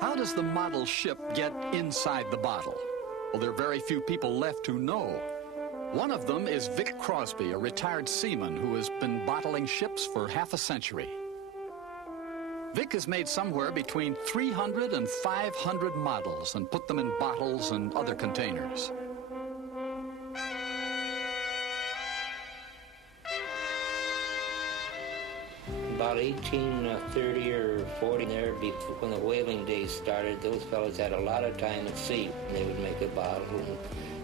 How does the model ship get inside the bottle? Well, there are very few people left who know. One of them is Vic Crosby, a retired seaman who has been bottling ships for half a century. Vic has made somewhere between 300 and 500 models and put them in bottles and other containers. About 1830 or 40 there, when the whaling days started, those fellows had a lot of time at sea. They would make a bottle and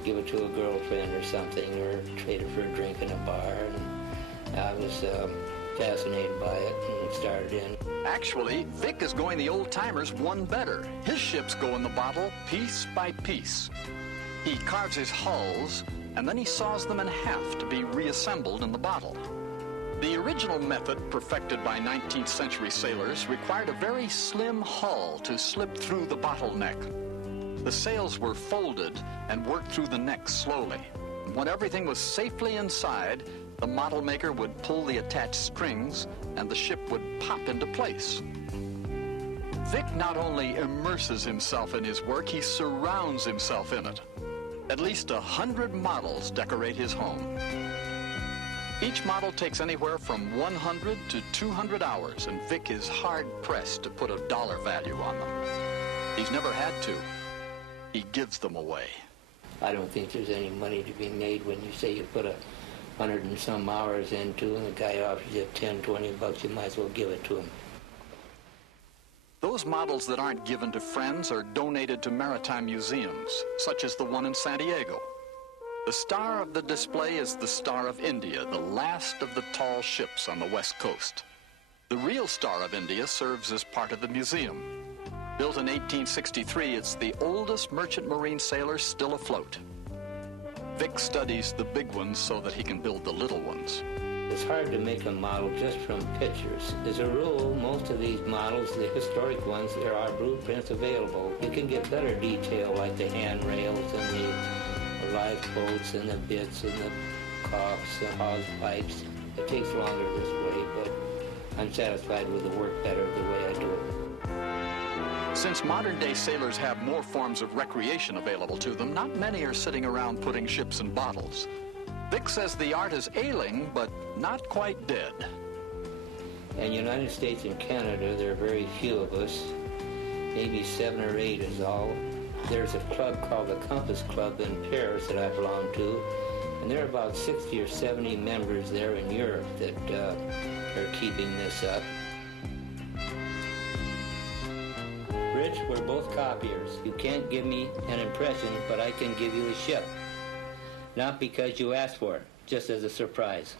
give it to a girlfriend or something, or trade it for a drink in a bar. And I was fascinated by it and started in. Actually, Vic is going the old-timers one better. His ships go in the bottle piece by piece. He carves his hulls, and then he saws them in half to be reassembled in the bottle. The original method, perfected by 19th century sailors, required a very slim hull to slip through the bottleneck. The sails were folded and worked through the neck slowly. When everything was safely inside, the model maker would pull the attached strings and the ship would pop into place. Vic not only immerses himself in his work, he surrounds himself in it. At least 100 models decorate his home. Each model takes anywhere from 100 to 200 hours, and Vic is hard-pressed to put a dollar value on them. He's never had to. He gives them away. I don't think there's any money to be made when you say you put 100 and some hours into, and the guy offers you 10, 20 bucks, you might as well give it to him. Those models that aren't given to friends are donated to maritime museums, such as the one in San Diego. The star of the display is the Star of India, the last of the tall ships on the west coast. The real Star of India serves as part of the museum. Built in 1863, it's the oldest merchant marine sailor still afloat. Vic studies the big ones so that he can build the little ones. It's hard to make a model just from pictures. As a rule, most of these models, the historic ones, there are blueprints available. You can get better detail like the handrails and the lifeboats and the bits and the caulks and hawse pipes. It takes longer this way, but I'm satisfied with the work better the way I do it. Since modern-day sailors have more forms of recreation available to them, not many are sitting around putting ships in bottles. Vic says the art is ailing, but not quite dead. In the United States and Canada, there are very few of us. Maybe 7 or 8 is all. There's a club called the Compass Club in Paris that I belong to, and there are about 60 or 70 members there in Europe that are keeping this up. Rich, we're both copiers. You can't give me an impression, but I can give you a ship. Not because you asked for it, just as a surprise.